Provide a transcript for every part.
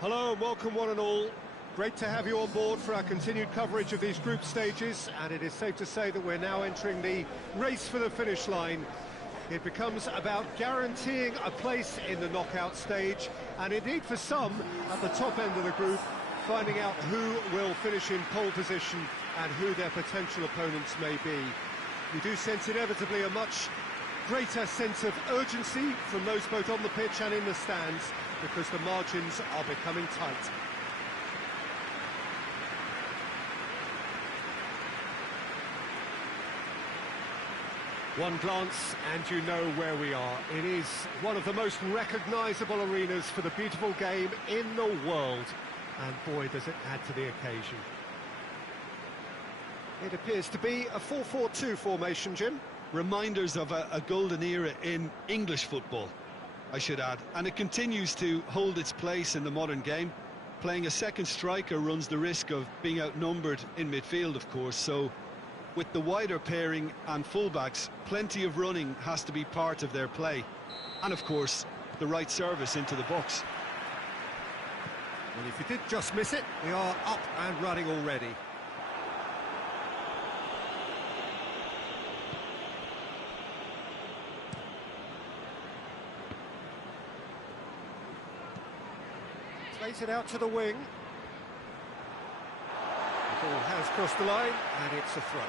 Hello and welcome one and all. Great to have you on board for our continued coverage of these group stages, and it is safe to say that we're now entering the race for the finish line. It becomes about guaranteeing a place in the knockout stage, and indeed for some, at the top end of the group, finding out who will finish in pole position and who their potential opponents may be. We do sense inevitably a much greater sense of urgency from those both on the pitch and in the stands, because the margins are becoming tight. One glance and you know where we are. It is one of the most recognisable arenas for the beautiful game in the world. And boy, does it add to the occasion. It appears to be a 4-4-2 formation, Jim. Reminders of a golden era in English football, I should add. And it continues to hold its place in the modern game. Playing a second striker runs the risk of being outnumbered in midfield, of course, so with the wider pairing and fullbacks, plenty of running has to be part of their play. And of course, the right service into the box. Well, if you did just miss it, we are up and running already. Plays it out to the wing. The ball has crossed the line, and it's a throw.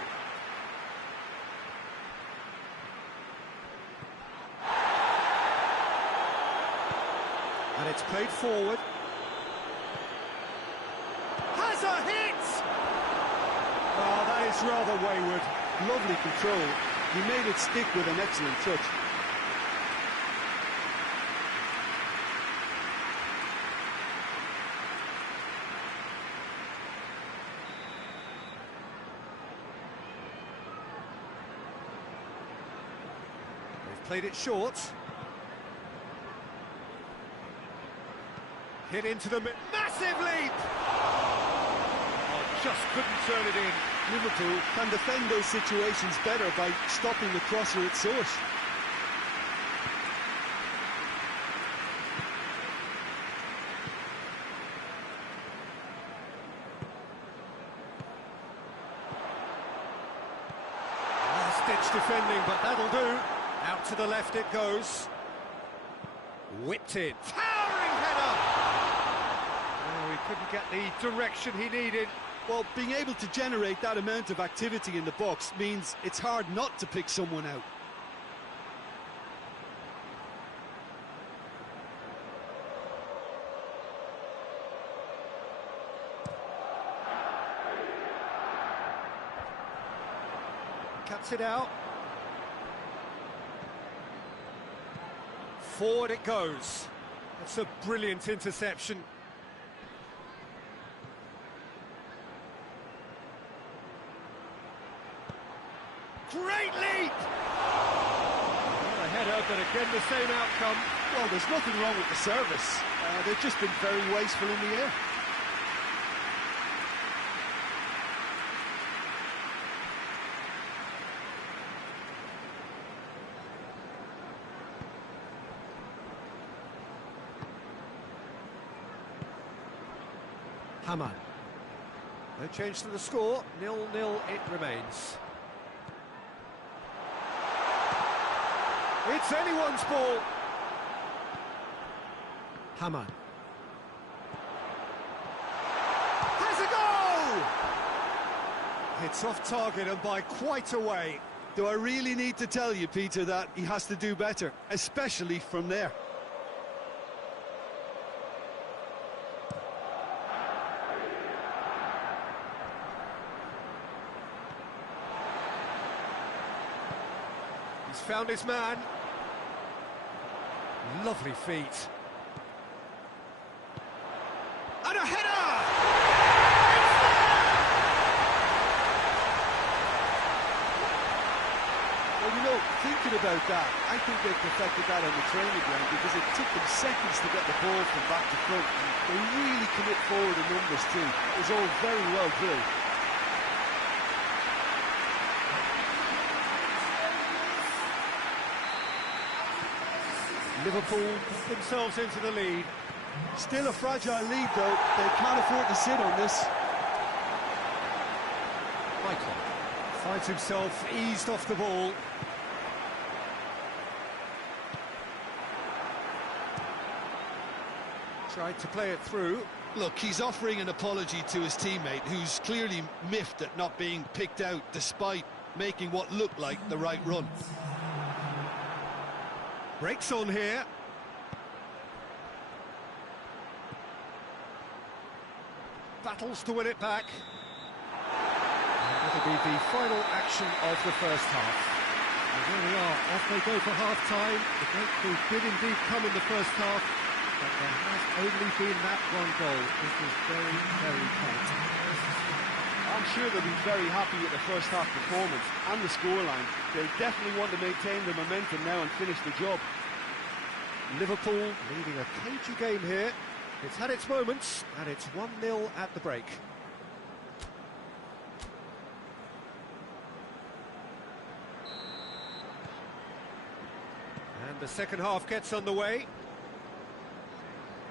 And it's played forward. Has a hit! Oh, that is rather wayward. Lovely control. He made it stick with an excellent touch. Played it short. Hit into the massive leap! Oh, just couldn't turn it in. Liverpool can defend those situations better by stopping the crosser at source. Last-ditch defending, but that'll do. Out to the left it goes. Whipped in. Towering header! Oh, he couldn't get the direction he needed. Well, being able to generate that amount of activity in the box means it's hard not to pick someone out. Cuts it out. Forward it goes. That's a brilliant interception. Great leap! Not a header, but again the same outcome. Well, there's nothing wrong with the service. They've just been very wasteful in the air. Hammer. No change to the score, 0-0 it remains. It's anyone's ball. Hammer. Has a goal! It's off target and by quite a way. Do I really need to tell you, Peter, that he has to do better, especially from there? He's found his man. Lovely feet. And a header! Well, you know, thinking about that, I think they perfected that on the training ground because it took them seconds to get the ball from back to front. And they really commit forward in numbers too. It was all very well drilled. Liverpool put themselves into the lead. Still a fragile lead, though. They can't afford to sit on this. Michael finds himself eased off the ball. Tried to play it through. Look, he's offering an apology to his teammate, who's clearly miffed at not being picked out despite making what looked like the right run. Breaks on here. Battles to win it back. And that'll be the final action of the first half. And there we are, off they go for half-time. The breakthrough did indeed come in the first half, but there has only been that one goal. It was very, very tight. I'm sure they'll be very happy with the first half performance and the scoreline. They definitely want to maintain the momentum now and finish the job. Liverpool leading a cagey game here. It's had its moments, and it's 1-0 at the break. And the second half gets underway.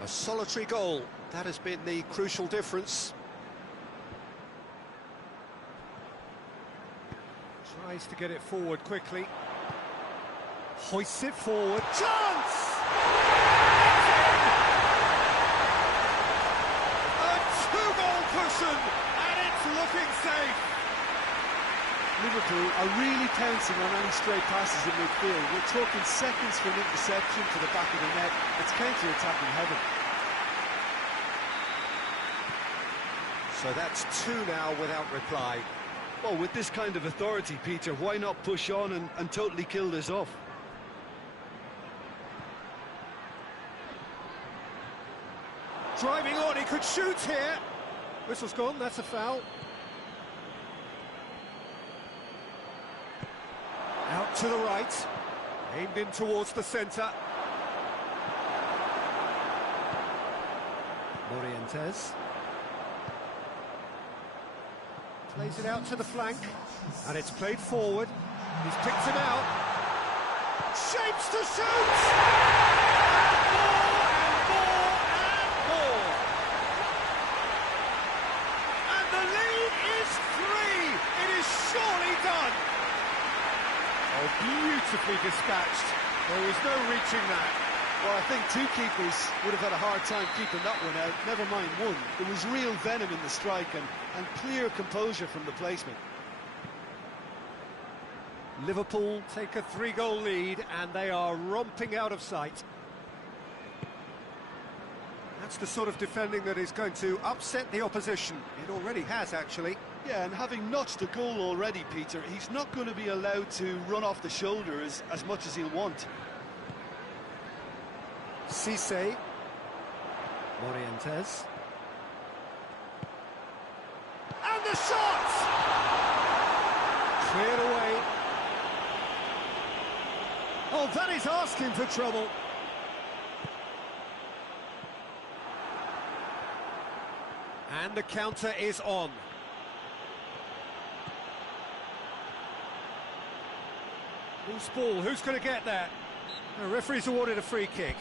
A solitary goal, that has been the crucial difference. Tries to get it forward quickly. Hoists it forward. Chance! A two-goal cushion, and it's looking safe. Liverpool are really pouncing on any stray passes in midfield. We're talking seconds from interception to the back of the net. It's counter-attacking heaven. So that's two now without reply. Well, with this kind of authority, Peter, why not push on and totally kill this off? Driving on, he could shoot here. Whistle's gone, that's a foul. Out to the right, aimed in towards the centre. Morientes. Plays it out to the flank, and it's played forward. He's picked him out. Shapes to shoot! And more, and more, and more! And the lead is 3! It is surely done! Oh, beautifully dispatched. There was no reaching that. Well, I think two keepers would have had a hard time keeping that one out, never mind one. There was real venom in the strike and clear composure from the placement. Liverpool take a 3-goal lead, and they are romping out of sight. That's the sort of defending that is going to upset the opposition. It already has, actually. Yeah, and having notched a goal already, Peter, he's not going to be allowed to run off the shoulder as much as he'll want. Cisse. Morientes. And the shot! Cleared away. Oh, that is asking for trouble. And the counter is on. Loose ball, who's going to get that? The referee's awarded a free kick.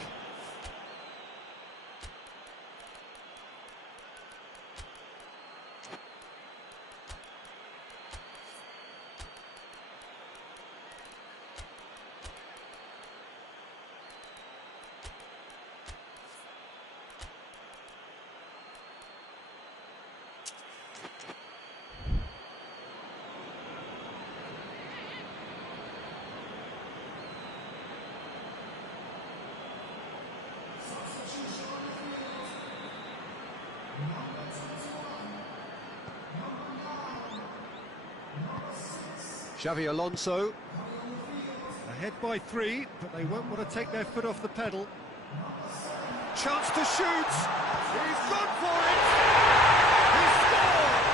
Xavi Alonso, ahead by 3, but they won't want to take their foot off the pedal. Chance to shoot! He's gone for it! He scored!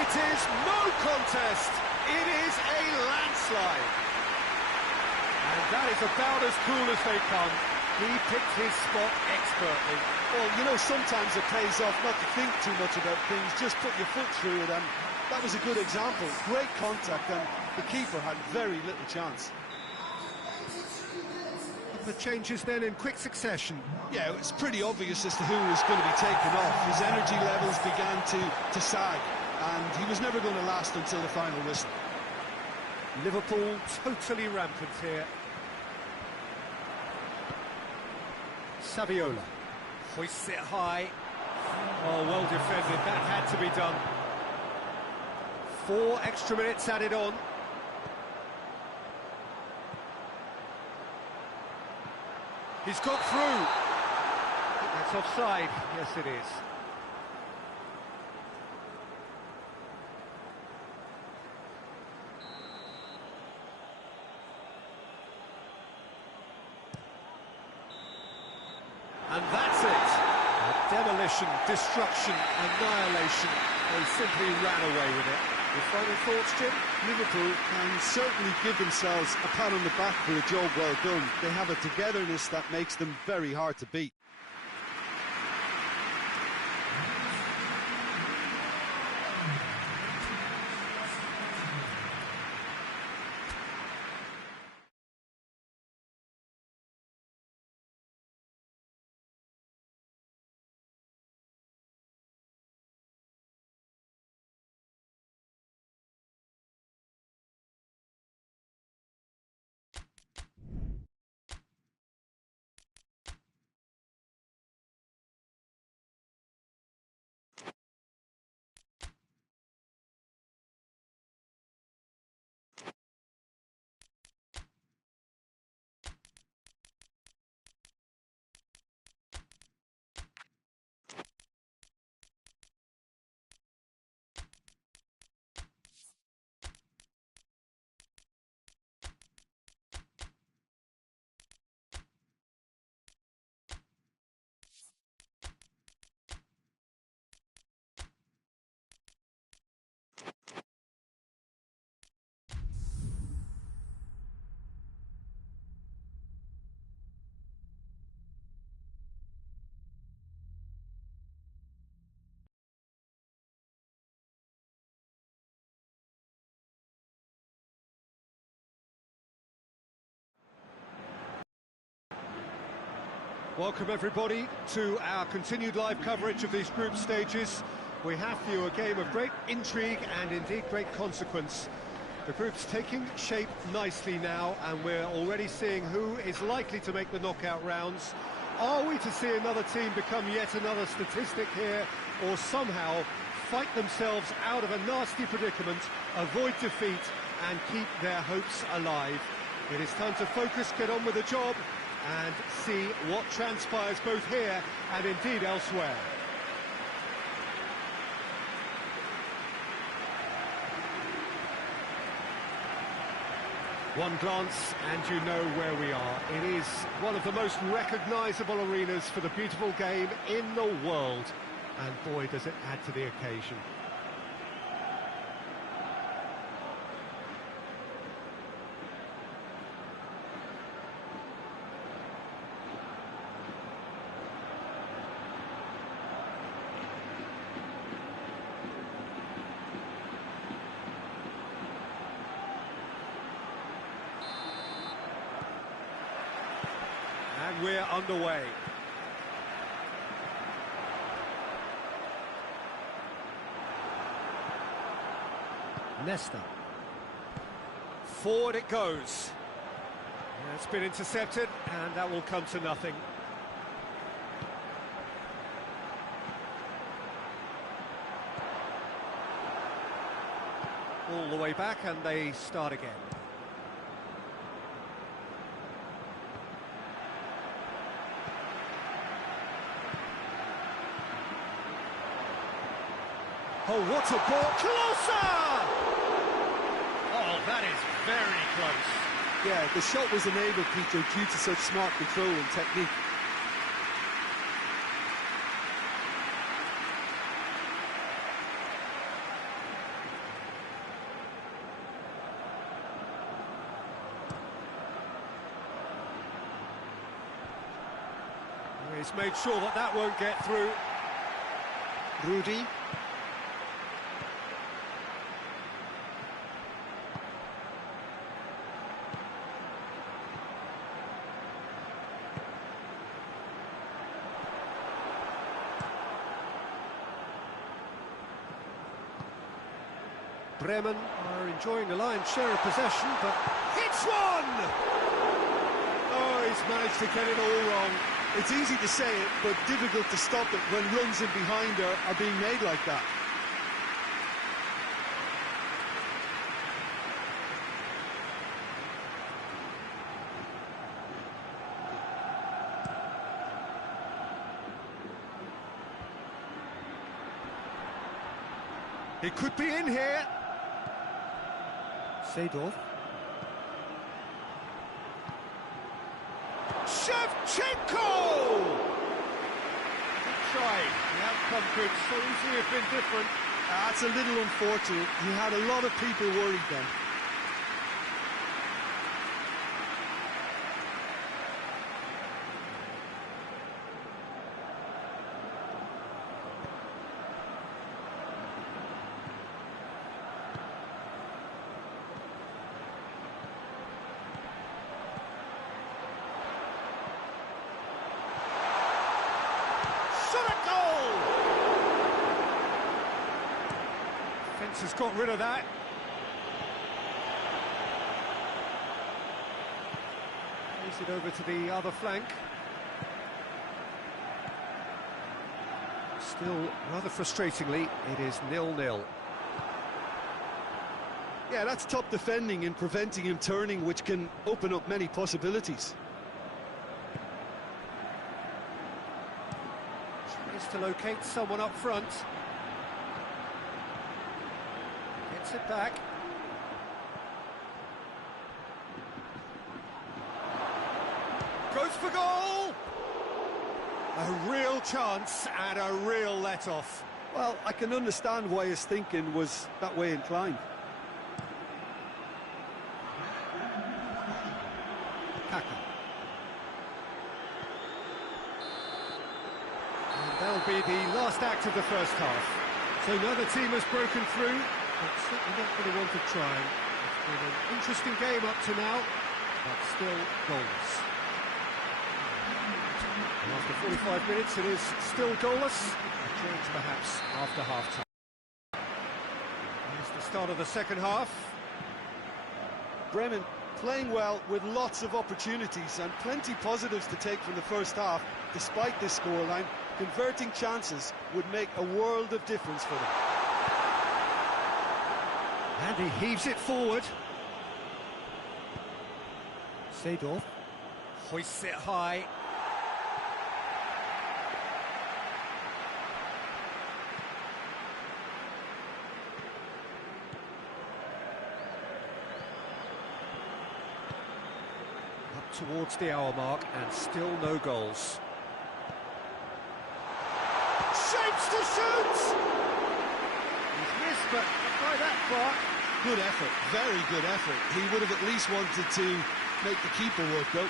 It is no contest! It is a landslide! And that is about as cool as they come. He picked his spot expertly. Well, you know, sometimes it pays off not to think too much about things, just put your foot through it, and that was a good example. Great contact, and the keeper had very little chance. The changes then in quick succession. Yeah, it's pretty obvious as to who was going to be taken off. His energy levels began to sag, and he was never going to last until the final whistle. Liverpool totally rampant here. Saviola hoists it high. Oh, well defended, that had to be done. 4 extra minutes added on. He's got through. I think that's offside. Yes, it is. And that's it. Demolition, destruction, annihilation. They simply ran away with it. Your final thoughts, Jim? Liverpool can certainly give themselves a pat on the back for a job well done. They have a togetherness that makes them very hard to beat. Welcome everybody to our continued live coverage of these group stages. We have for you a game of great intrigue and indeed great consequence. The group's taking shape nicely now, and we're already seeing who is likely to make the knockout rounds. Are we to see another team become yet another statistic here, or somehow fight themselves out of a nasty predicament, avoid defeat and keep their hopes alive? It is time to focus, get on with the job, and see what transpires both here and indeed elsewhere. One glance and you know where we are. It is one of the most recognisable arenas for the beautiful game in the world, and boy does it add to the occasion. And we're underway. Nesta. Forward it goes. It's been intercepted, and that will come to nothing. All the way back, and they start again. Oh, what a ball! Closer! Oh, that is very close. Yeah, the shot was enabled, Peter, due to such smart control and technique. He's made sure that that won't get through. Rudy. Bremen are enjoying the lion's share of possession, but hits one! Oh, he's managed to get it all wrong. It's easy to say it, but difficult to stop it when runs in behind are being made like that. It could be in here. Seedorf. Shevchenko! Good try. The outcome could so easily have been different. That's a little unfortunate. He had a lot of people worried then. Has got rid of that. Plays it over to the other flank. Still, rather frustratingly, it is 0-0. Yeah, that's top defending and preventing him turning, which can open up many possibilities. Tries to locate someone up front. Gets it back. Goes for goal! A real chance and a real let-off. Well, I can understand why his thinking was that way inclined. Kaka. And that'll be the last act of the first half. So neither team has broken through, but certainly not going to want to try. It's been an interesting game up to now, but still goals. And after 45 minutes, it is still goalless. A change perhaps after half-time. Here's the start of the second half. Bremen playing well with lots of opportunities and plenty positives to take from the first half. Despite this scoreline, converting chances would make a world of difference for them. And he heaves it forward. Seedorf hoists it high. Up towards the hour mark and still no goals. Shapes to shoot! He's missed, but not by that far. Good effort, very good effort. He would have at least wanted to make the keeper work, though.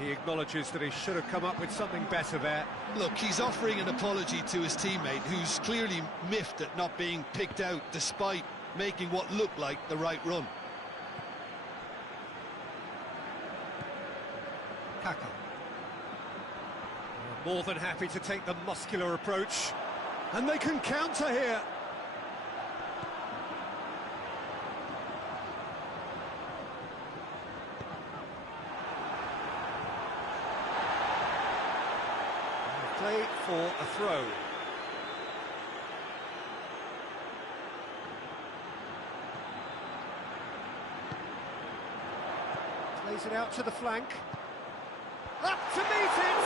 He acknowledges that he should have come up with something better there. Look, he's offering an apology to his teammate, who's clearly miffed at not being picked out despite making what looked like the right run. Kaka. More than happy to take the muscular approach. And they can counter here. Play for a throw. Plays it out to the flank. Up to meet it!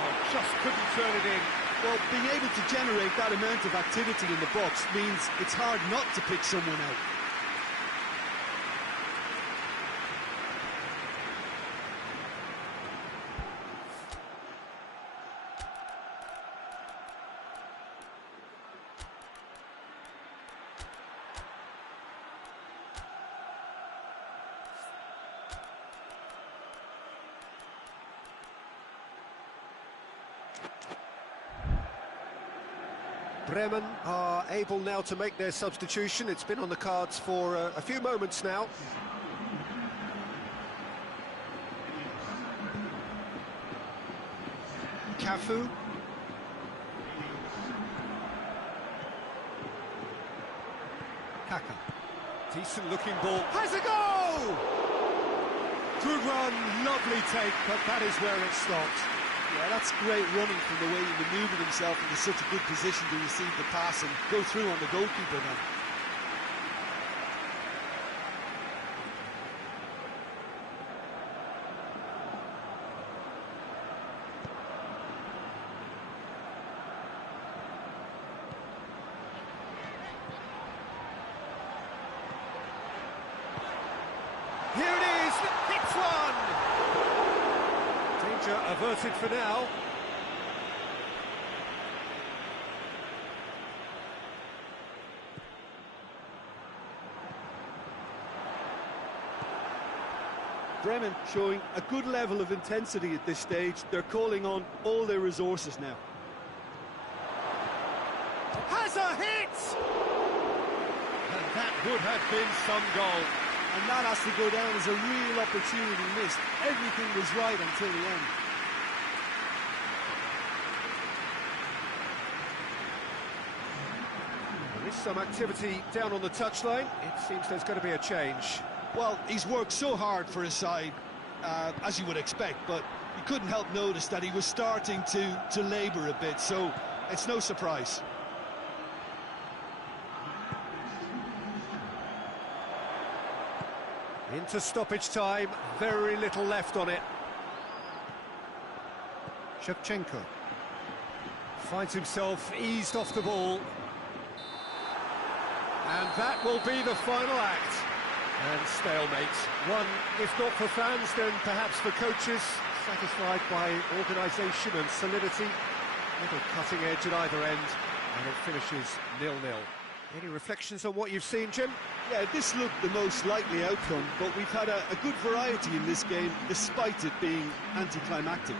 Oh, just couldn't turn it in. Well, being able to generate that amount of activity in the box means it's hard not to pick someone out. Bremen are able now to make their substitution. It's been on the cards for a few moments now. Cafu. Kaka. Decent looking ball. Has a goal! Good run, lovely take, but that is where it stopped. Yeah, that's great running from the way he manoeuvred himself into such a good position to receive the pass and go through on the goalkeeper then. Here it is, hits one! Danger averted for now. Bremen showing a good level of intensity at this stage. They're calling on all their resources now. Has a hit! And that would have been some goal. And that has to go down as a real opportunity missed. Everything was right until the end. There is some activity down on the touchline. It seems there's going to be a change. Well, he's worked so hard for his side, as you would expect, but you couldn't help notice that he was starting to labour a bit, so it's no surprise. Into stoppage time, very little left on it. Shevchenko finds himself eased off the ball. And that will be the final act. And stalemate. One, if not for fans, then perhaps for coaches, satisfied by organisation and solidity. Little cutting edge at either end, and it finishes 0-0. Any reflections on what you've seen, Jim? Yeah, this looked the most likely outcome, but we've had a good variety in this game, despite it being anticlimactic.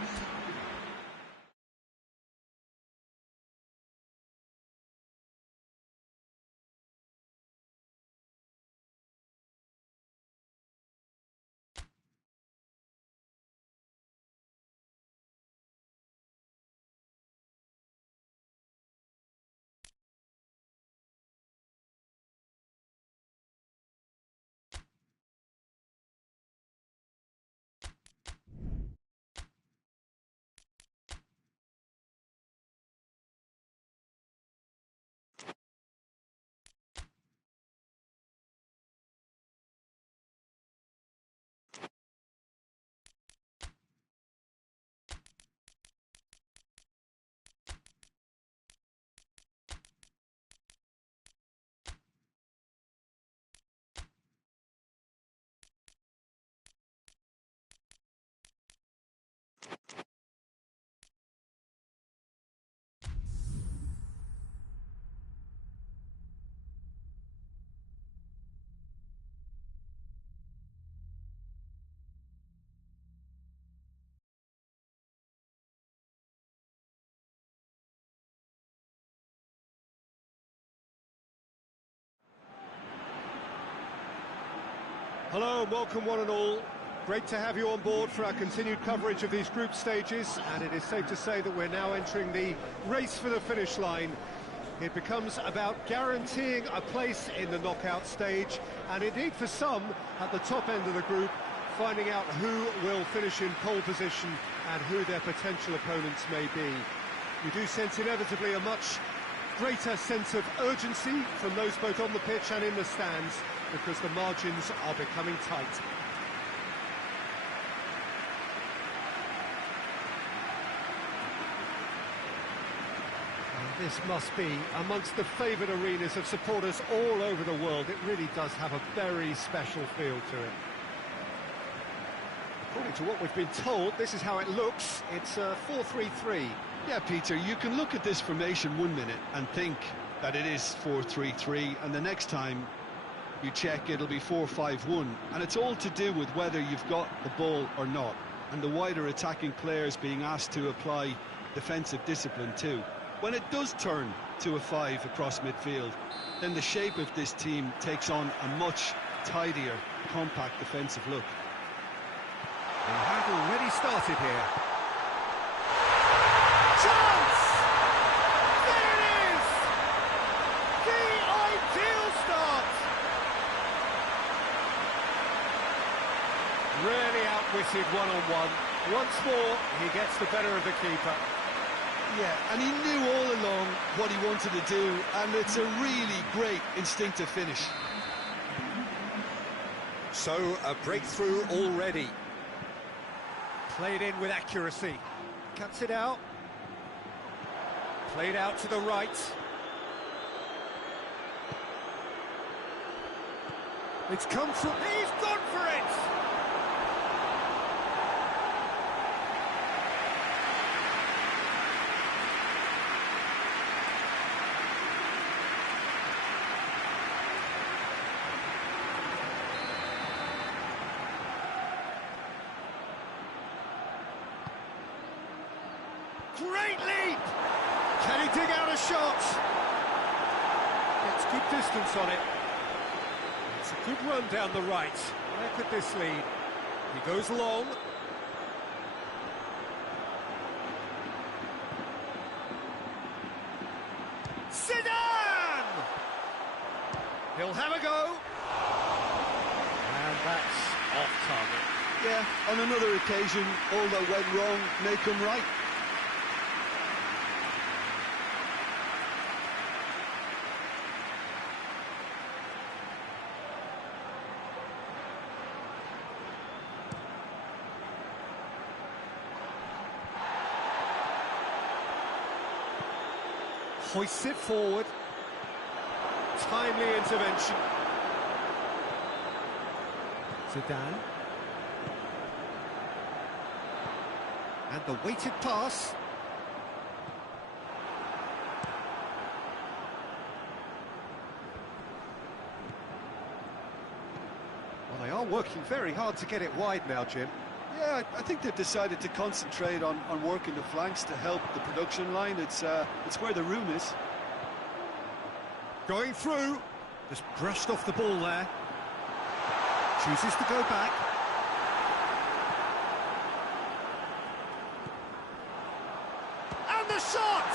Hello and welcome one and all. Great to have you on board for our continued coverage of these group stages, and it is safe to say that we're now entering the race for the finish line. It becomes about guaranteeing a place in the knockout stage, and indeed for some at the top end of the group, finding out who will finish in pole position and who their potential opponents may be. You do sense inevitably a much greater sense of urgency from those both on the pitch and in the stands, because the margins are becoming tight. And this must be amongst the favoured arenas of supporters all over the world. It really does have a very special feel to it. According to what we've been told, this is how it looks. It's 4-3-3. Yeah, Peter, you can look at this formation 1 minute and think that it is 4-3-3, and the next time you check, it'll be 4-5-1, and it's all to do with whether you've got the ball or not, and the wider attacking players being asked to apply defensive discipline too. When it does turn to a 5 across midfield, then the shape of this team takes on a much tidier, compact defensive look. They have already started here. Chance! There it is! The ideal start! Really outwitted one-on-one. Once more, he gets the better of the keeper. Yeah, and he knew all along what he wanted to do, and it's a really great instinctive finish. So, a breakthrough already. Played in with accuracy. Cuts it out. Played out to the right. It's come from... He's gone for it! Great leap! Can he dig out a shot? Gets good distance on it. It's a good run down the right. Where could this lead? He goes long. Zidane! He'll have a go. And that's off target. Yeah, on another occasion, all that went wrong may come right. Hoists it forward. Timely intervention. Zidane. And the weighted pass. Well, they are working very hard to get it wide now, Jim. Yeah, I think they've decided to concentrate on working the flanks to help the production line. It's where the room is. Going through. Just brushed off the ball there. Chooses to go back. And the shot!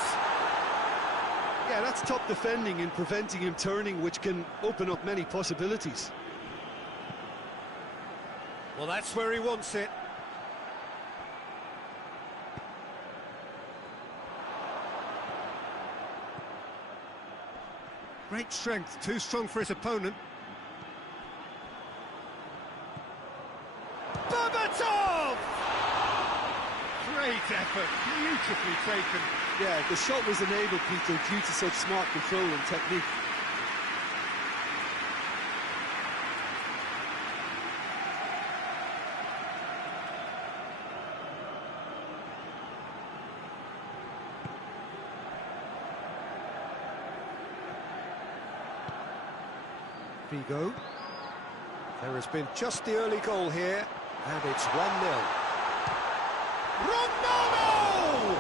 Yeah, that's top defending and preventing him turning, which can open up many possibilities. Well, that's where he wants it. Great strength, too strong for his opponent. Berbatov! Great effort, beautifully taken. Yeah, the shot was enabled, Peter, due to such smart control and technique. Figo. There has been just the early goal here, and it's 1-0. Ronaldo!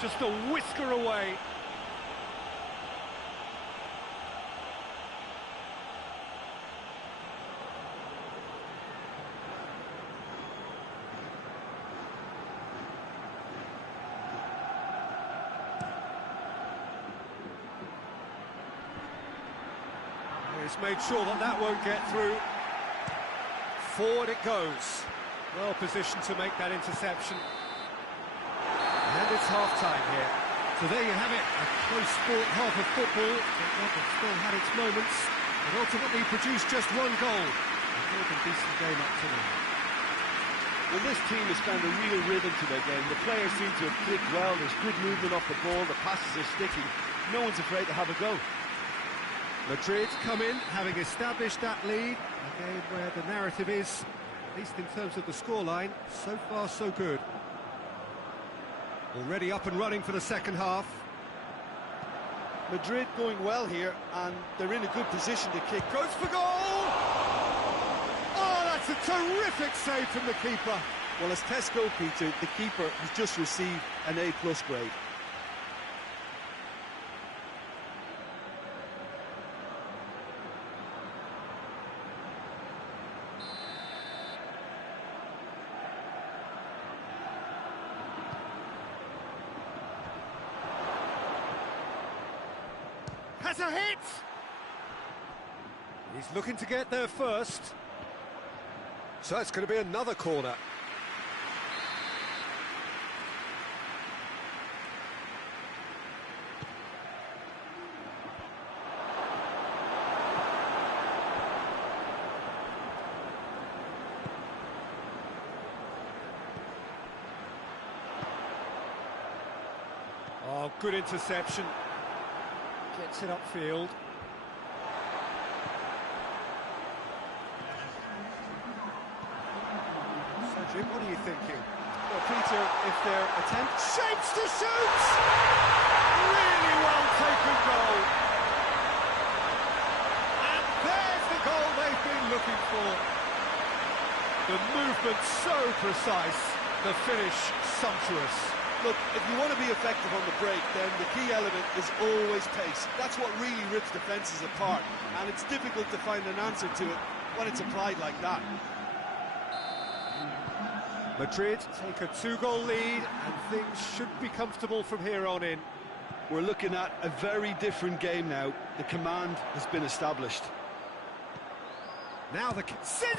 Just a whisker away. He's made sure that that won't get through. Forward it goes. Well positioned to make that interception. And it's half-time here. So there you have it, a close sport half of football. But it still had its moments, and ultimately produced just one goal. A good and decent game up to now. Well, this team has found a real rhythm to their game. The players seem to have clicked well. There's good movement off the ball. The passes are sticking. No one's afraid to have a go. Madrid come in, having established that lead. A game where the narrative is, at least in terms of the scoreline, so far so good. Already up and running for the second half. Madrid going well here, and they're in a good position to kick. Goes for goal! Oh, that's a terrific save from the keeper. Well, as Tesco, Peter, the keeper has just received an A+ grade. Has a hit! He's looking to get there first. So it's going to be another corner. Oh, good interception. Gets it upfield. So, Jim, what are you thinking? Well, Peter, if their attempt... Shapes to shoot! Really well taken goal. And there's the goal they've been looking for. The movement so precise, the finish sumptuous. Look, if you want to be effective on the break, then the key element is always pace. That's what really rips defences apart, and it's difficult to find an answer to it when it's applied like that. Madrid take a 2-goal lead, and things should be comfortable from here on in. We're looking at a very different game now. The command has been established. Now the... Zidane!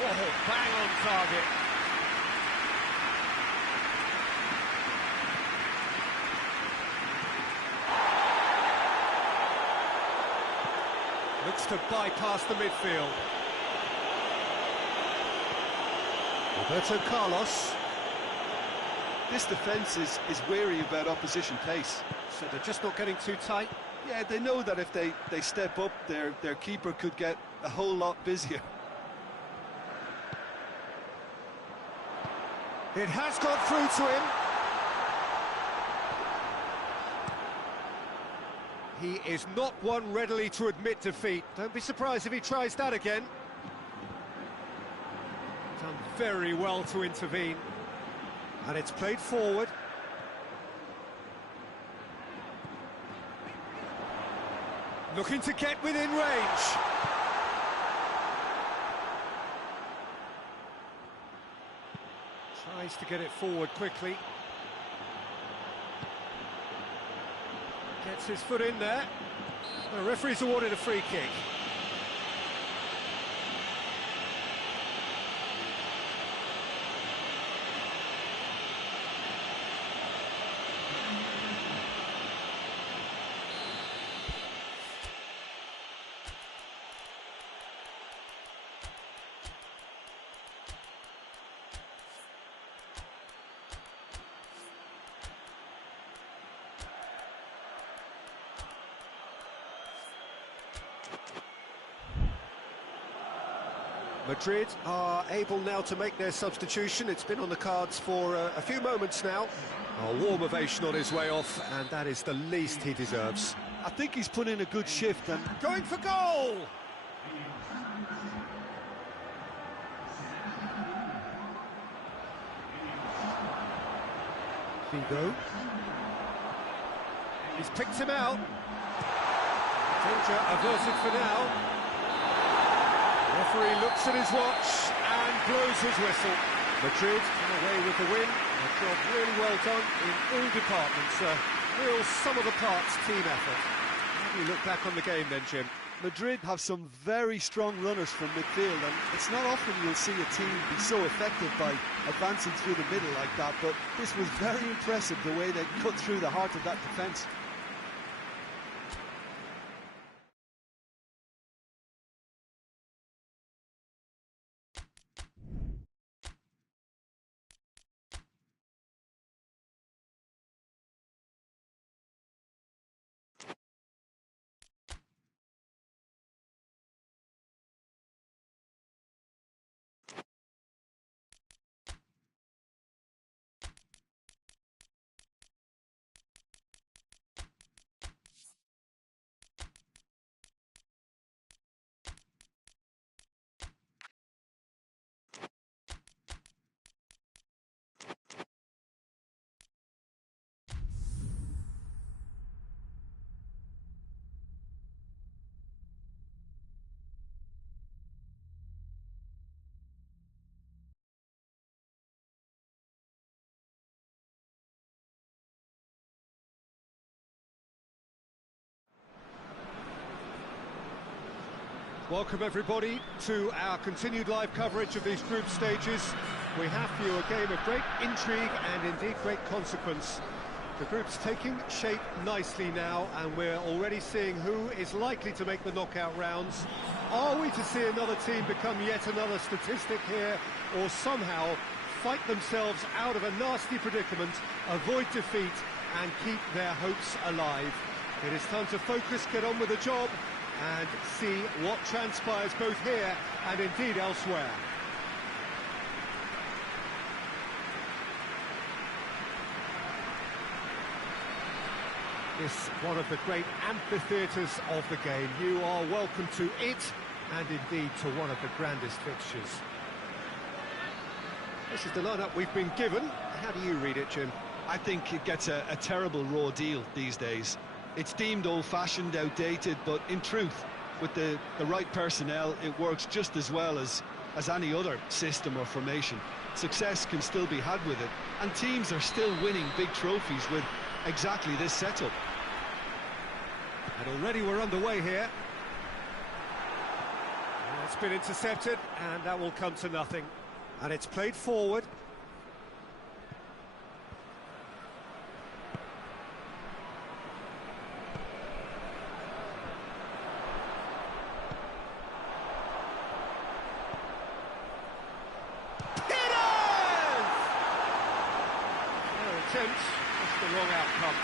Oh, bang on target. Looks to bypass the midfield. Roberto Carlos. This defence is wary about opposition pace. So they're just not getting too tight. Yeah, they know that if they step up, their keeper could get a whole lot busier. It has got through to him. He is not one readily to admit defeat. Don't be surprised if he tries that again. Done very well to intervene. And it's played forward. Looking to get within range. Tries to get it forward quickly. Gets his foot in there. The referee's awarded a free kick. Madrid are able now to make their substitution. It's been on the cards for a few moments now. A warm ovation on his way off, and that is the least he deserves. I think he's put in a good shift and... Going for goal! Figo. He's picked him out. Danger averted for now. Referee looks at his watch and blows his whistle. Madrid come away with the win. A job really well done in all departments. A real sum-of-the-parts team effort. How do you look back on the game then, Jim? Madrid have some very strong runners from midfield, and it's not often you'll see a team be so effective by advancing through the middle like that, but this was very impressive, the way they cut through the heart of that defence. Welcome everybody to our continued live coverage of these group stages. We have for you a game of great intrigue and indeed great consequence. The group's taking shape nicely now, and we're already seeing who is likely to make the knockout rounds. Are we to see another team become yet another statistic here, or somehow fight themselves out of a nasty predicament, avoid defeat and keep their hopes alive? It is time to focus, get on with the job, and see what transpires both here and indeed elsewhere. This one of the great amphitheatres of the game. You are welcome to it, and indeed to one of the grandest fixtures. This is the lineup we've been given. How do you read it, Jim? I think it gets a terrible raw deal these days. It's deemed old-fashioned, outdated, but in truth, with the right personnel, it works just as well as any other system or formation. Success can still be had with it, and teams are still winning big trophies with exactly this setup. And already we're underway here. It's been intercepted, and that will come to nothing. And it's played forward. Attempt, just the wrong outcome.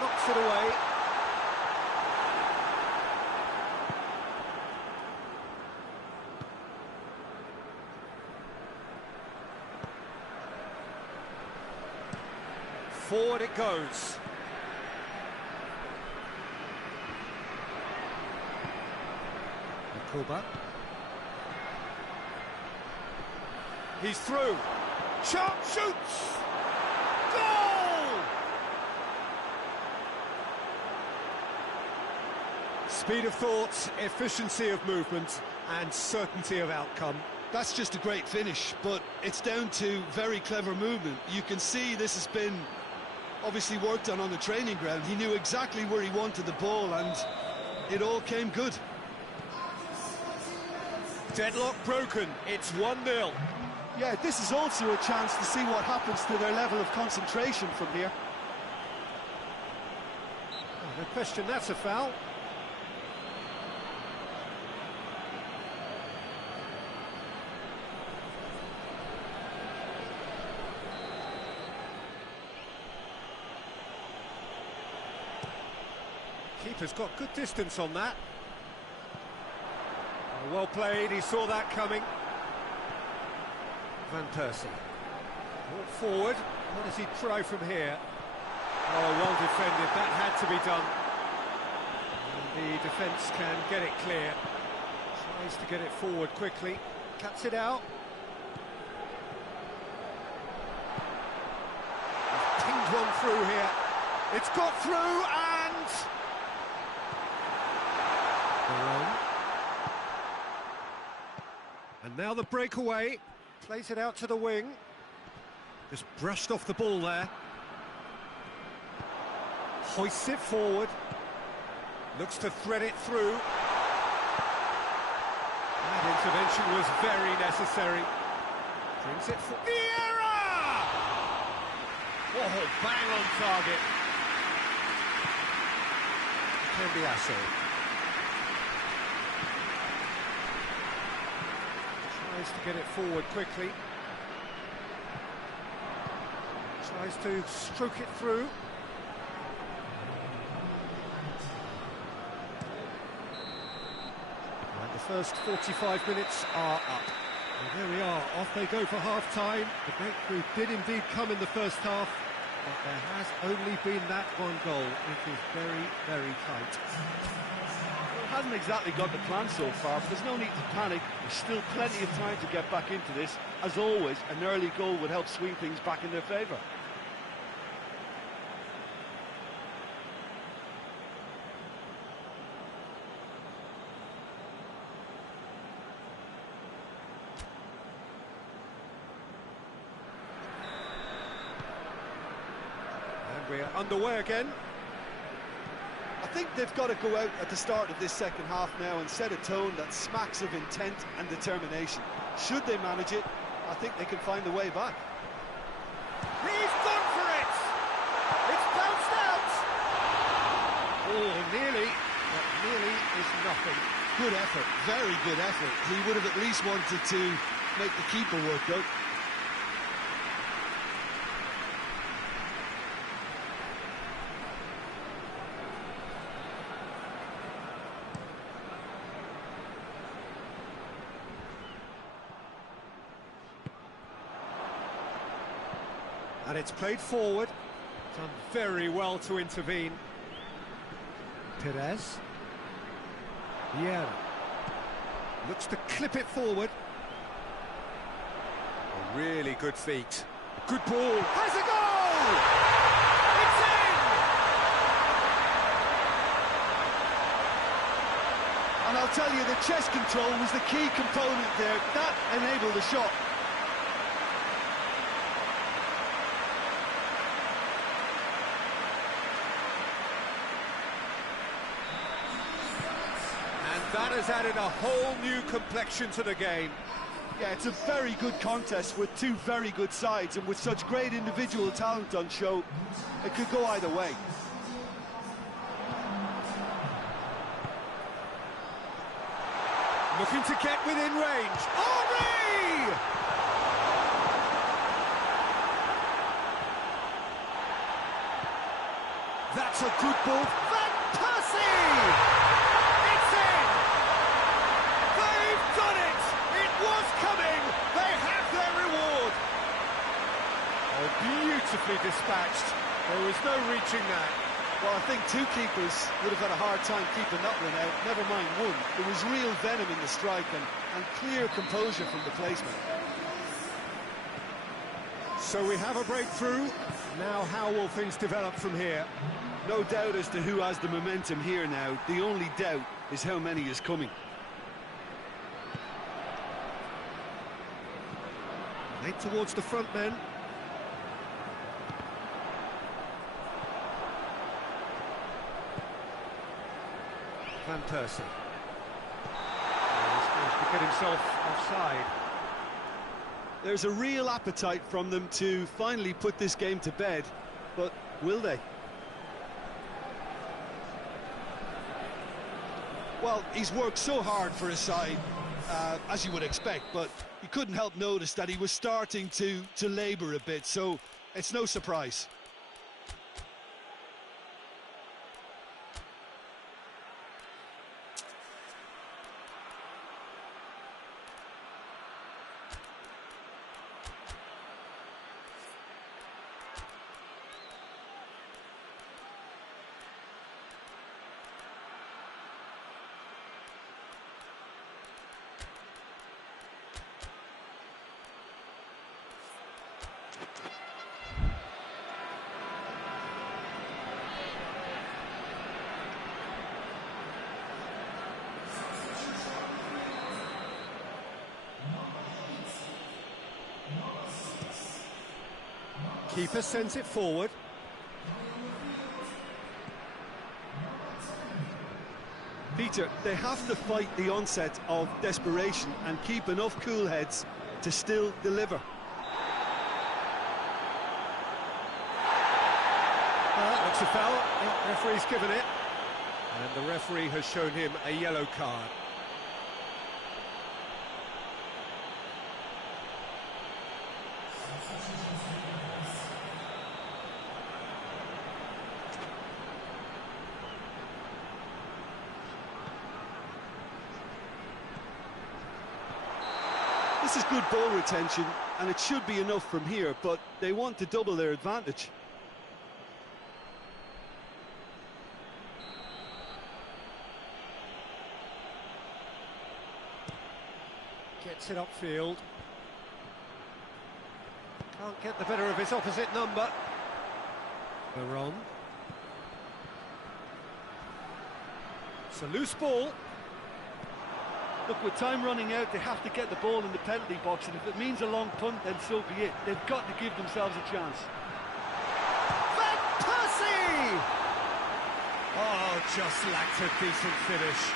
Knocks it away. Forward it goes. Kuba. He's through. Shot, shoots! Goal! Speed of thought, efficiency of movement, and certainty of outcome. That's just a great finish, but it's down to very clever movement. You can see this has been obviously worked on the training ground. He knew exactly where he wanted the ball, and it all came good. Deadlock broken, it's 1-0. Yeah, this is also a chance to see what happens to their level of concentration from here. Oh, no question, that's a foul. Keeper's got good distance on that. Oh, well played, he saw that coming. Van Persie. Walk forward, what does he try from here? Oh, well defended, that had to be done. And the defence can get it clear. Tries to get it forward quickly, cuts it out. He's pinged one through here. It's got through and... And now the breakaway, plays it out to the wing. Just brushed off the ball there. Hoists it forward. Looks to thread it through. That intervention was very necessary. Brings it for Vieira! Oh, bang on target. Cambiasso. Tries to get it forward quickly. Tries to stroke it through. And the first 45 minutes are up. And there we are, off they go for half-time. The breakthrough did indeed come in the first half, but there has only been that one goal. It is very, very tight. Hasn't exactly got the plan so far, but there's no need to panic. There's still plenty of time to get back into this. As always, an early goal would help swing things back in their favour. We're underway again. I think they've got to go out at the start of this second half now and set a tone that smacks of intent and determination. Should they manage it, I think they can find a way back. He's gone for it! It's bounced out! Oh, nearly, but nearly is nothing. Good effort, very good effort. He would have at least wanted to make the keeper work, though. And it's played forward. Done very well to intervene. Perez. Vieira. Looks to clip it forward. Oh, really good feet. Good ball. Has a goal! It's in! And I'll tell you, the chest control was the key component there. That enabled the shot. That has added a whole new complexion to the game. Yeah, it's a very good contest with two very good sides, and with such great individual talent on show, it could go either way. Looking to get within range. Henry! That's a good ball. Van Persie! Beautifully dispatched. There was no reaching that. Well, I think two keepers would have had a hard time keeping that one out, never mind one. There was real venom in the strike and clear composure from the placement. So we have a breakthrough. Now how will things develop from here? No doubt as to who has the momentum here now. The only doubt is how many is coming. Late towards the front men. Van Persie. He's managed to get himself offside. There's a real appetite from them to finally put this game to bed, but will they? Well, he's worked so hard for his side, as you would expect, but you couldn't help notice that he was starting to labour a bit, so it's no surprise. Keeper sends it forward. Peter, they have to fight the onset of desperation and keep enough cool heads to still deliver. That's a foul. The referee's given it. And the referee has shown him a yellow card. This is good ball retention, and it should be enough from here, but they want to double their advantage. Gets it upfield. Can't get the better of his opposite number. Veron. It's a loose ball. Look, with time running out, they have to get the ball in the penalty box, and if it means a long punt, then so be it. They've got to give themselves a chance. Van Persie! just lacked a decent finish.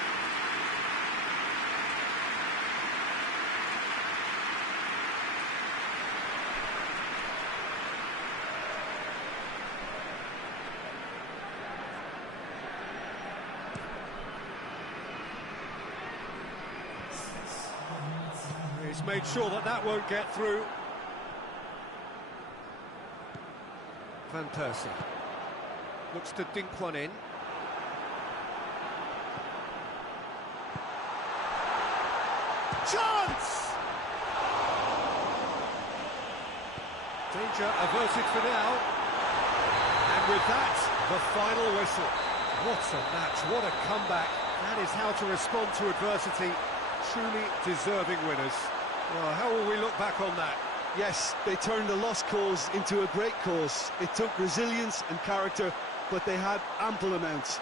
He's made sure that that won't get through. Van Persie looks to dink one in. Chance! Danger averted for now. And with that, the final whistle. What a match, what a comeback. That is how to respond to adversity. Truly deserving winners. Well, how will we look back on that? Yes, they turned a lost cause into a great cause. It took resilience and character, but they had ample amounts.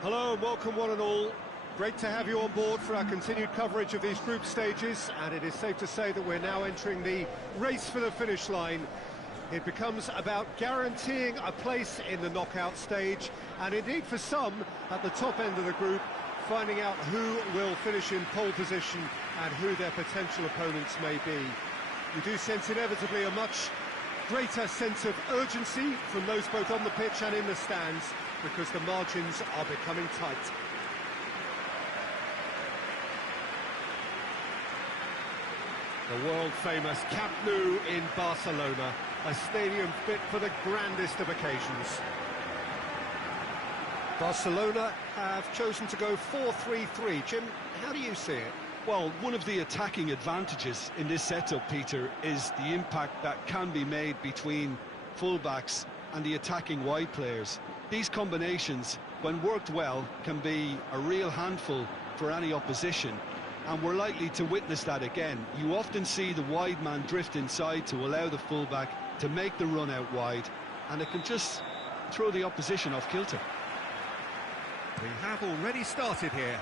Hello and welcome one and all. Great to have you on board for our continued coverage of these group stages, and it is safe to say that we're now entering the race for the finish line. It becomes about guaranteeing a place in the knockout stage, and indeed for some at the top end of the group, finding out who will finish in pole position and who their potential opponents may be. We do sense inevitably a much greater sense of urgency from those both on the pitch and in the stands, because the margins are becoming tight. The world-famous Camp Nou in Barcelona, a stadium fit for the grandest of occasions. Barcelona have chosen to go 4-3-3. Jim, how do you see it? Well, one of the attacking advantages in this setup, Peter, is the impact that can be made between fullbacks and the attacking wide players. These combinations, when worked well, can be a real handful for any opposition, and we're likely to witness that again. You often see the wide man drift inside to allow the fullback to make the run out wide, and it can just throw the opposition off kilter. We have already started here.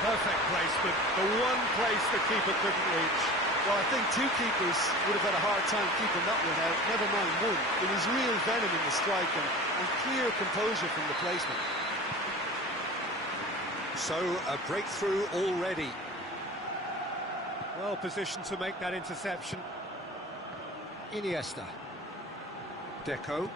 Perfect placement, the one place the keeper couldn't reach. Well, I think two keepers would have had a hard time keeping that one out, never mind one. There was real venom in the strike and clear composure from the placement. So, a breakthrough already. Well positioned to make that interception. Iniesta. Deco.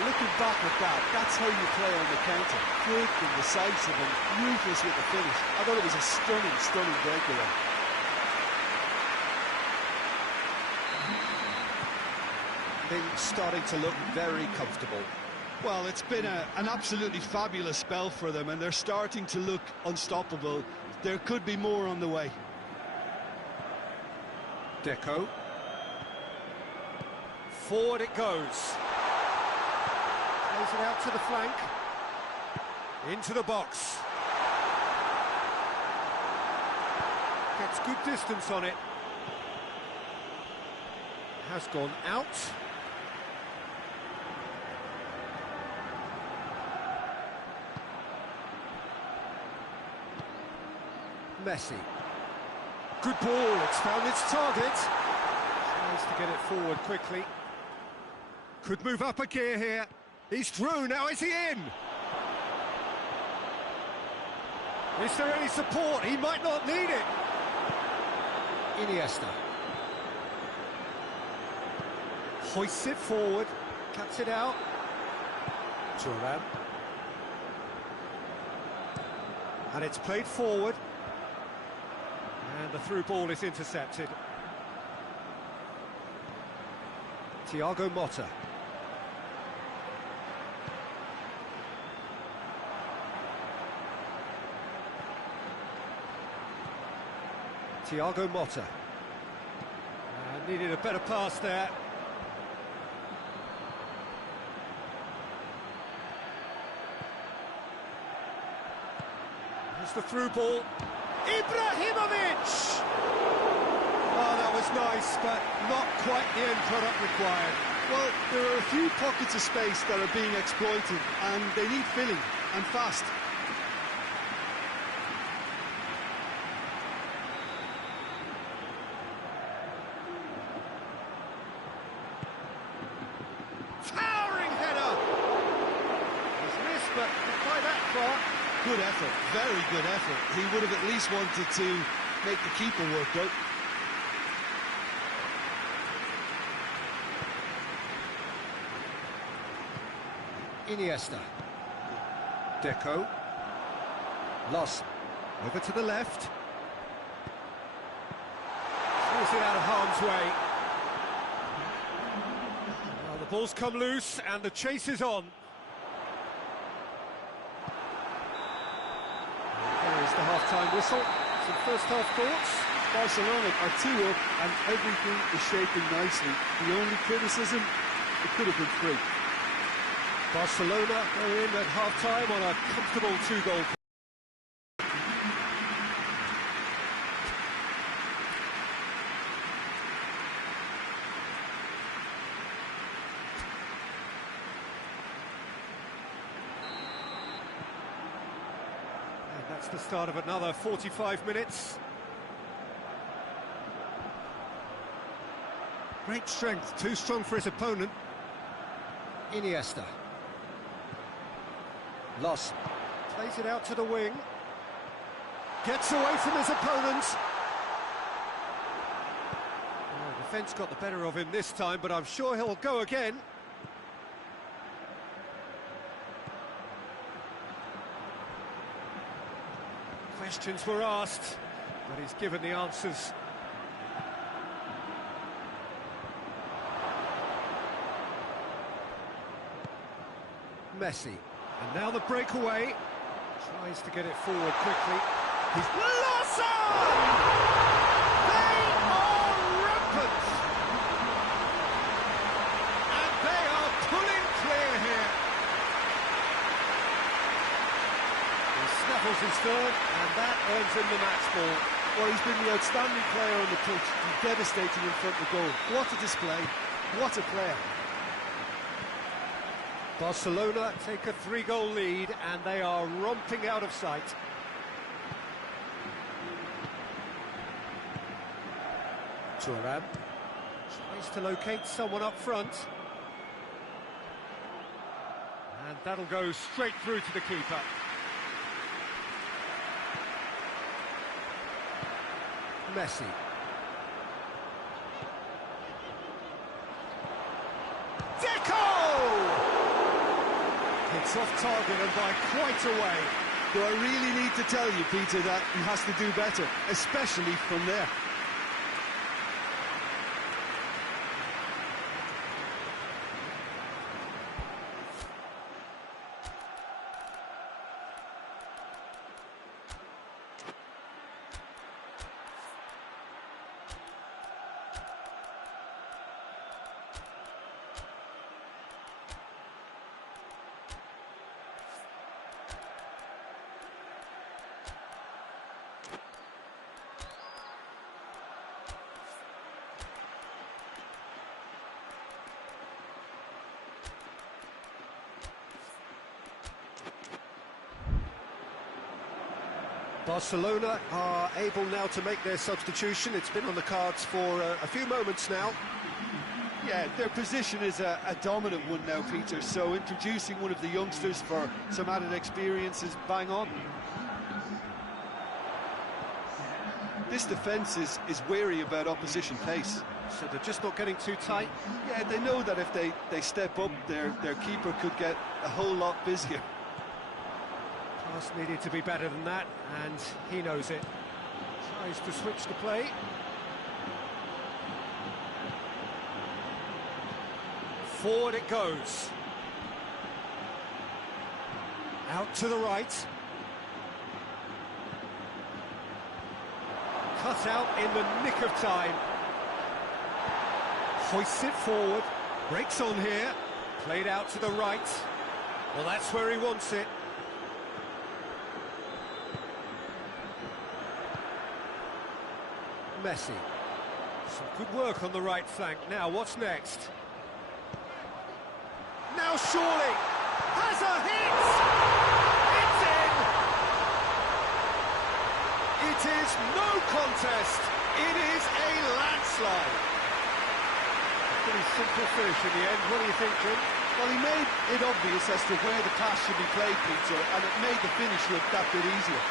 Looking back at that, that's how you play on the counter. Quick and decisive and ruthless with the finish. I thought it was a stunning, stunning breakaway. Things starting to look very comfortable. Well, it's been an absolutely fabulous spell for them, and they're starting to look unstoppable. There could be more on the way. Deco. Forward it goes. Plays it out to the flank. Into the box. Gets good distance on it. Has gone out. Messi. Good ball, it's found its target. Tries to get it forward quickly. Could move up a gear here. He's through, now is he in? Is there any support? He might not need it. Iniesta. Hoists it forward, cuts it out. Thuram. And it's played forward. And the through ball is intercepted. Thiago Motta. Thiago Motta. Needed a better pass there. Here's the through ball. Ibrahimovic! Oh, that was nice, but not quite the end product required. Well, there are a few pockets of space that are being exploited, and they need filling, and fast. Towering header! He's missed, but not by that far. Good effort, very good effort. He would have at least wanted to make the keeper work out. Iniesta. Deco. Loss. Over to the left. Throws it out of harm's way. Well, the ball's come loose and the chase is on. There is the half-time whistle. Some first-half thoughts. Barcelona are 2 up and everything is shaping nicely. The only criticism, it could have been 3. Barcelona go in at half-time on a comfortable 2-goal. And that's the start of another 45 minutes. Great strength, too strong for his opponent. Iniesta. Loss. Plays it out to the wing. Gets away from his opponent. Oh, defence got the better of him this time, but I'm sure he'll go again. Questions were asked, but he's given the answers. Messi. And now the breakaway. Tries to get it forward quickly. He's Lawson! They are rampant! And they are pulling clear here. He snaffles his third, and that earns him the match ball. Well, he's been the outstanding player on the pitch, and devastating in front of goal. What a display, what a player. Barcelona take a 3-goal lead and they are romping out of sight. Thuram tries to locate someone up front. And that'll go straight through to the keeper. Messi. It's off target and by quite a way. Do I really need to tell you, Peter, that he has to do better, especially from there? Barcelona are able now to make their substitution. It's been on the cards for a few moments now. Yeah, their position is a dominant one now, Peter, so introducing one of the youngsters for some added experience is bang on. This defence is wary about opposition pace. So they're just not getting too tight? Yeah, they know that if they step up, their keeper could get a whole lot busier. Pass needed to be better than that, and he knows it. Tries to switch the play. Forward it goes. Out to the right. Cut out in the nick of time. Hoists it forward. Breaks on here. Played out to the right. Well, that's where he wants it. Messi. Some good work on the right flank. Now, what's next? Now surely has a hit! It's in! It is no contest. It is a landslide. Pretty simple finish in the end. What do you think, Jim? Well, he made it obvious as to where the pass should be played, Peter, and it made the finish look that bit easier.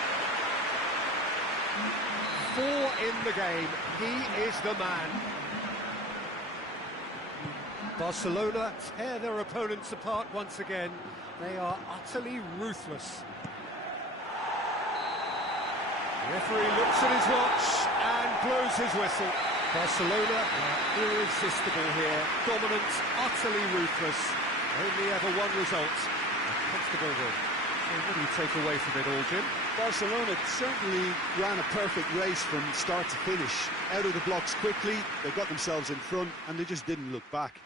4 in the game. He is the man. Barcelona tear their opponents apart once again. They are utterly ruthless. The referee looks at his watch and blows his whistle. Barcelona are irresistible here. Dominant, utterly ruthless. Only ever one result. A comfortable win. So what do you take away from it all, Jim? Barcelona certainly ran a perfect race from start to finish. Out of the blocks quickly, they got themselves in front, and they just didn't look back.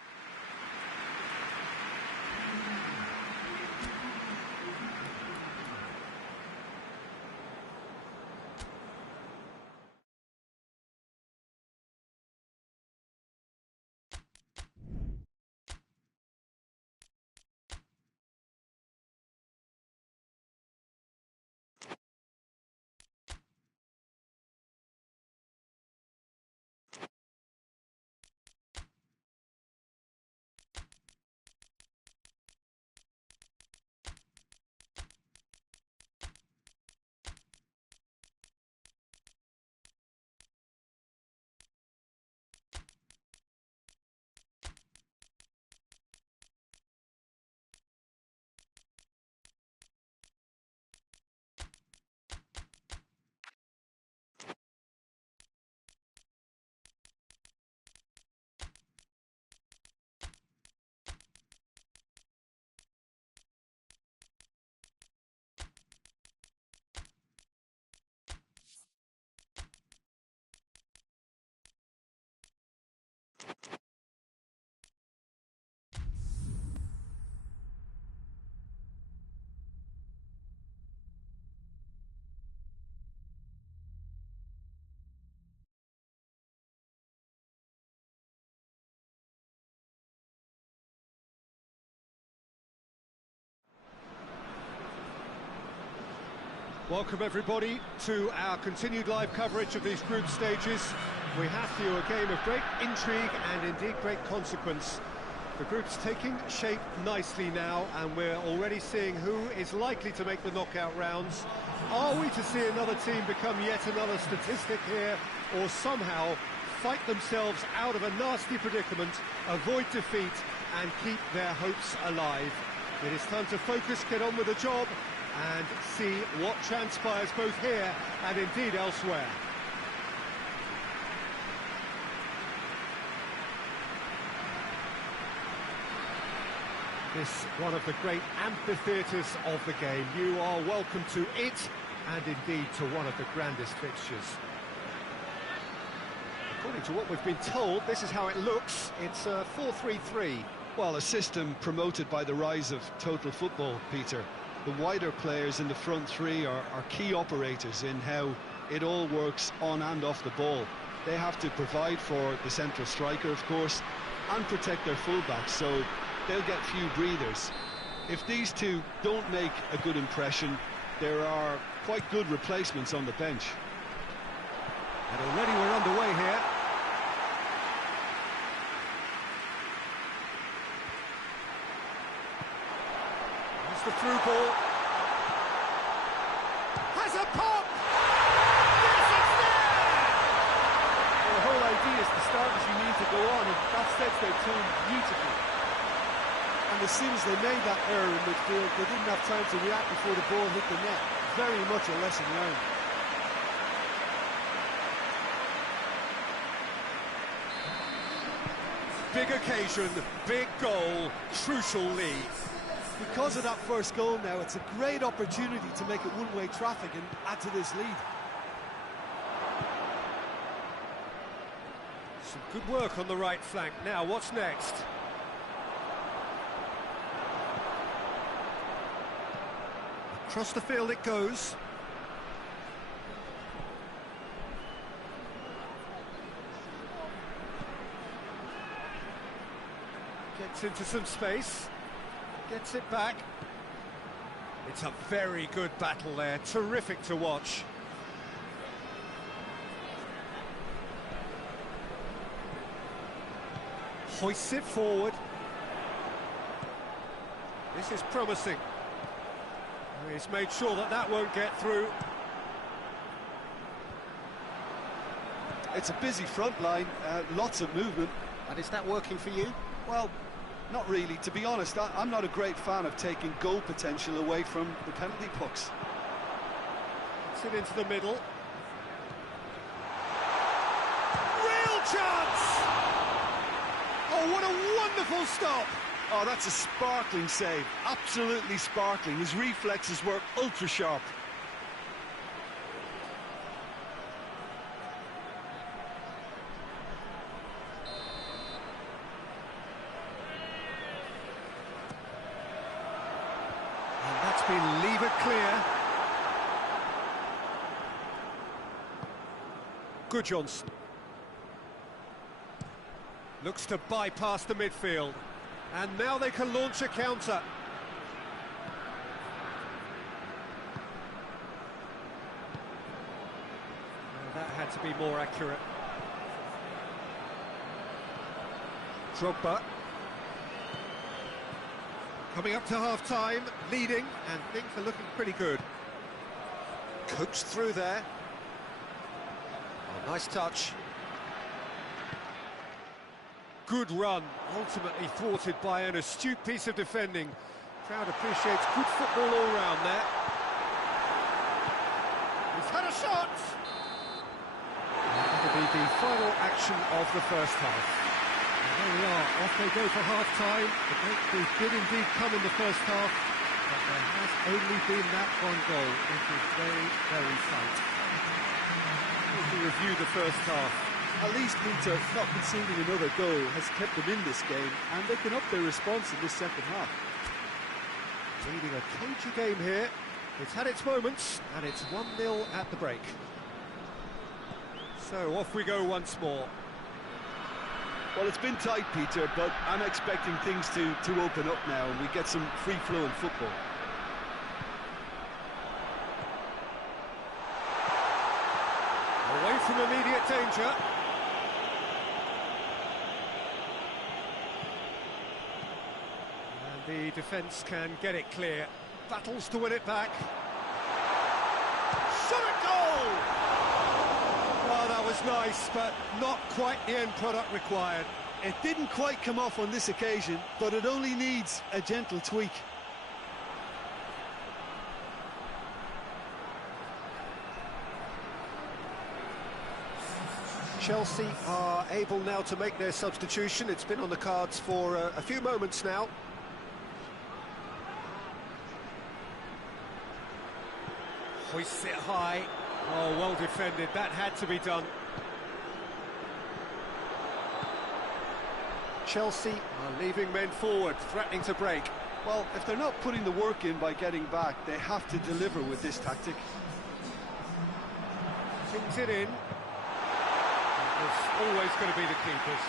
Welcome everybody to our continued live coverage of these group stages. We have for you a game of great intrigue and indeed great consequence. The group's taking shape nicely now, and we're already seeing who is likely to make the knockout rounds. Are we to see another team become yet another statistic here, or somehow fight themselves out of a nasty predicament, avoid defeat and keep their hopes alive? It is time to focus, get on with the job and see what transpires both here and indeed elsewhere. This one of the great amphitheatres of the game. You are welcome to it, and indeed to one of the grandest fixtures. According to what we've been told, this is how it looks. It's a 4-3-3. Well, a system promoted by the rise of total football, Peter. The wider players in the front three are key operators in how it all works on and off the ball. They have to provide for the central striker, of course, and protect their fullbacks, so they'll get few breathers. If these two don't make a good impression, there are quite good replacements on the bench. And already we're underway here. That's the through ball. Has a pop! Yes, it's there! Well, the whole idea is to start as you need to go on, and that sets their tone beautifully. And as soon as they made that error in midfield, they didn't have time to react before the ball hit the net. Very much a lesson learned. Big occasion, big goal, crucial lead. Because of that first goal now, it's a great opportunity to make it one-way traffic and add to this lead. Some good work on the right flank. Now, what's next? Across the field it goes. Gets into some space. Gets it back. It's a very good battle there. Terrific to watch. Hoists it forward. This is promising. He's made sure that that won't get through. It's a busy front line, lots of movement. And is that working for you? Well, not really. To be honest, I'm not a great fan of taking goal potential away from the penalty pucks. Gets it into the middle. Real chance! Oh, what a wonderful stop! Oh, that's a sparkling save. Absolutely sparkling. His reflexes were ultra sharp. And that's been levered clear. Good Johnson. Looks to bypass the midfield. And now they can launch a counter. Well, that had to be more accurate. Drogba. Coming up to half-time, leading, and things are looking pretty good. Coached through there. Oh, nice touch. Good run, ultimately thwarted by an astute piece of defending. Crowd appreciates good football all round there. He's had a shot! And that'll be the final action of the first half. And there we are, off they go for half-time. The breakthrough did indeed come in the first half, but there has only been that one goal. It is very, very tight. We'll review the first half. At least Peter, not conceding another goal has kept them in this game, and they can up their response in this second half. Leading a cagey game here. It's had its moments, and it's 1-0 at the break. So off we go once more. Well, it's been tight, Peter, but I'm expecting things to open up now and we get some free-flowing football. from immediate danger. And the defence can get it clear. Battles to win it back. Shot at goal! Well, that was nice, but not quite the end product required. It didn't quite come off on this occasion, but it only needs a gentle tweak. Chelsea are able now to make their substitution. It's been on the cards for a few moments now. Hoists it high. Oh, well defended. That had to be done. Chelsea are leaving men forward, threatening to break. Well, if they're not putting the work in by getting back, they have to deliver with this tactic. Pings it in. It's always going to be the keepers.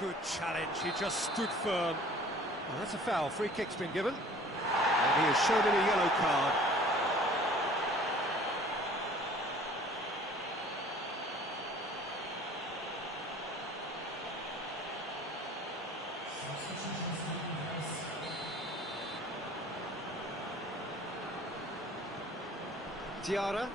Good challenge, he just stood firm. Well, that's a foul, free kick's been given. And he has shown him a yellow card. Diarra.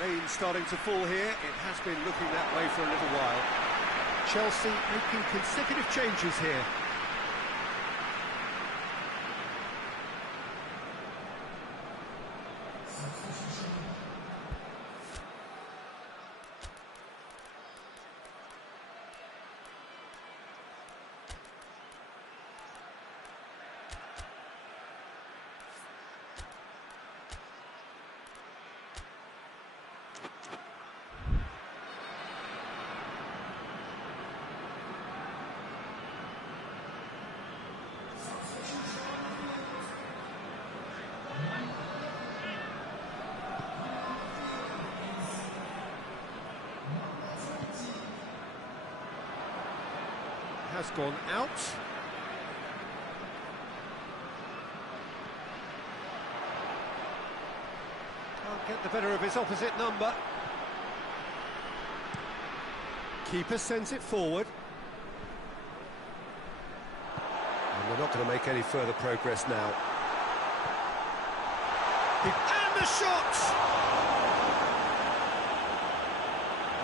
Rain starting to fall here. It has been looking that way for a little while. Chelsea making consecutive changes here. Has gone out. Can't get the better of his opposite number. Keeper sends it forward. And they're not going to make any further progress now. And the shot!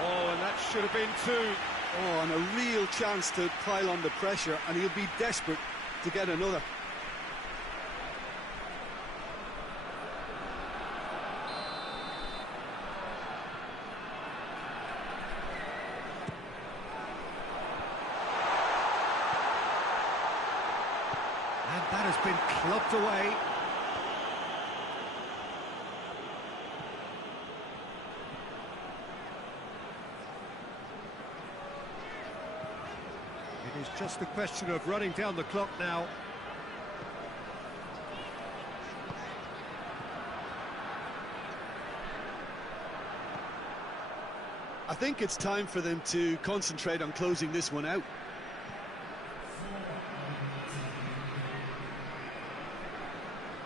Oh, and that should have been two. Oh, and a real chance to pile on the pressure, and he'll be desperate to get another. And that has been clubbed away. It is just a question of running down the clock now. I think it's time for them to concentrate on closing this one out.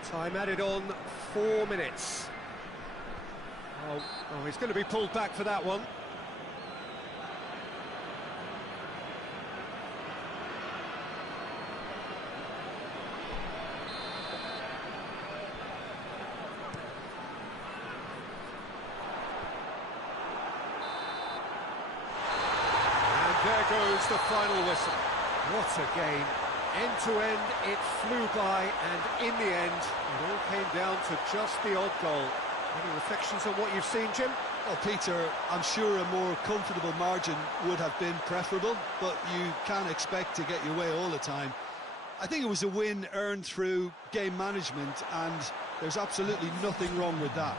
Time added on, 4 minutes. Oh, he's going to be pulled back for that one. There goes the final whistle. What a game. End to end, it flew by, and in the end, it all came down to just the odd goal. Any reflections on what you've seen, Jim? Well, Peter, I'm sure a more comfortable margin would have been preferable, but you can't expect to get your way all the time. I think it was a win earned through game management, and there's absolutely nothing wrong with that.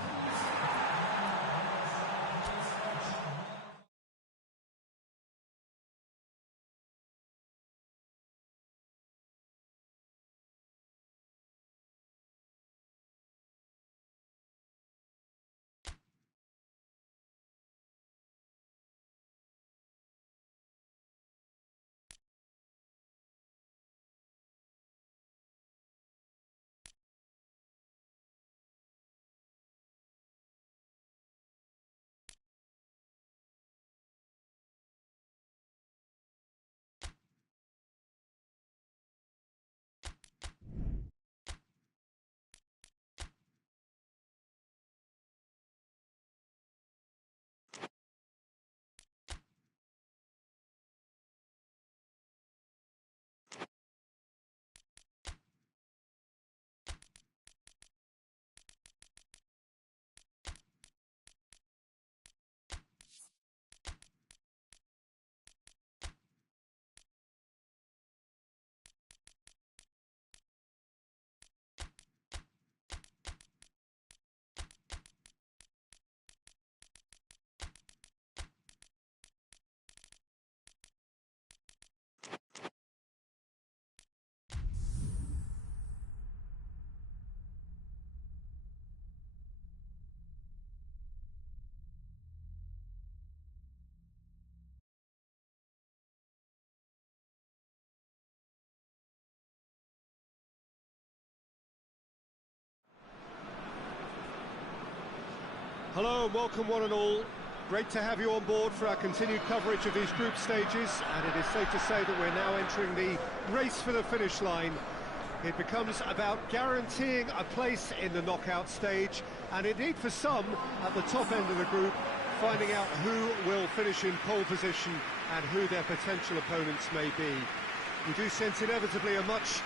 Hello and welcome one and all. Great to have you on board for our continued coverage of these group stages, and it is safe to say that we're now entering the race for the finish line. It becomes about guaranteeing a place in the knockout stage, and indeed for some, at the top end of the group, finding out who will finish in pole position and who their potential opponents may be. We do sense inevitably a much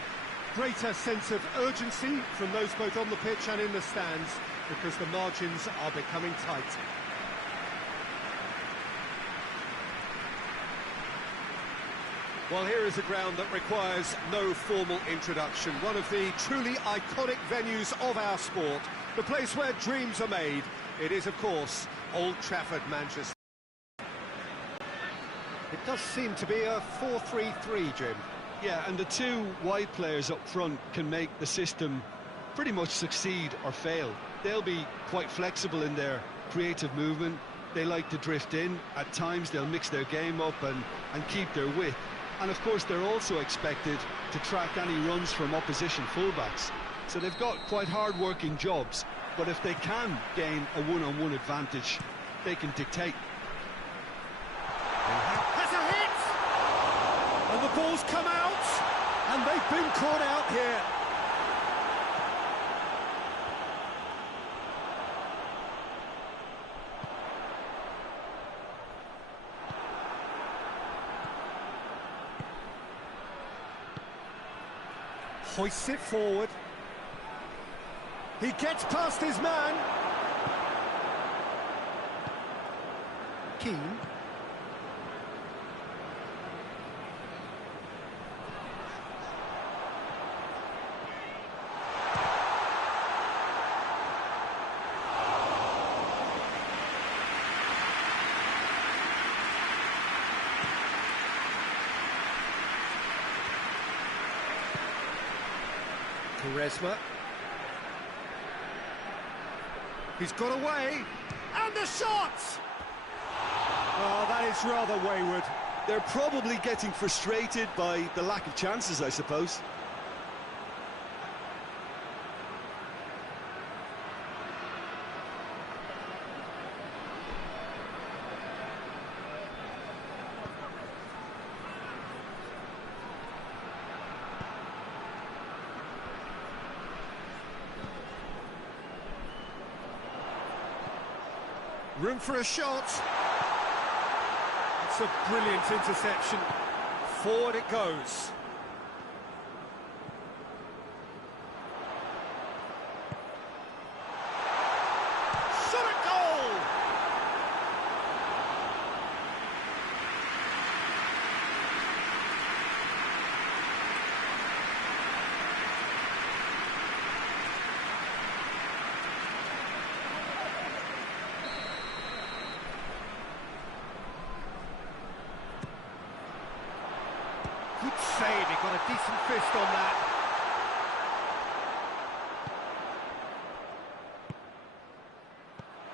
greater sense of urgency from those both on the pitch and in the stands, because the margins are becoming tight. Well, here is a ground that requires no formal introduction. One of the truly iconic venues of our sport, the place where dreams are made. It is, of course, Old Trafford, Manchester. It does seem to be a 4-3-3, Jim. Yeah, and the two wide players up front can make the system pretty much succeed or fail. They'll be quite flexible in their creative movement. They like to drift in. At times they'll mix their game up and keep their width. And of course they're also expected to track any runs from opposition fullbacks. So they've got quite hard-working jobs, but if they can gain a one-on-one advantage, they can dictate. Has a hit! And the ball's come out, and they've been caught out here. Hoists it forward. He gets past his man. Keane. Quaresma. He's got away, and the shot! Oh, that is rather wayward. They're probably getting frustrated by the lack of chances, I suppose. Room for a shot. It's a brilliant interception. Forward it goes. Shot at goal! Good save, he got a decent fist on that.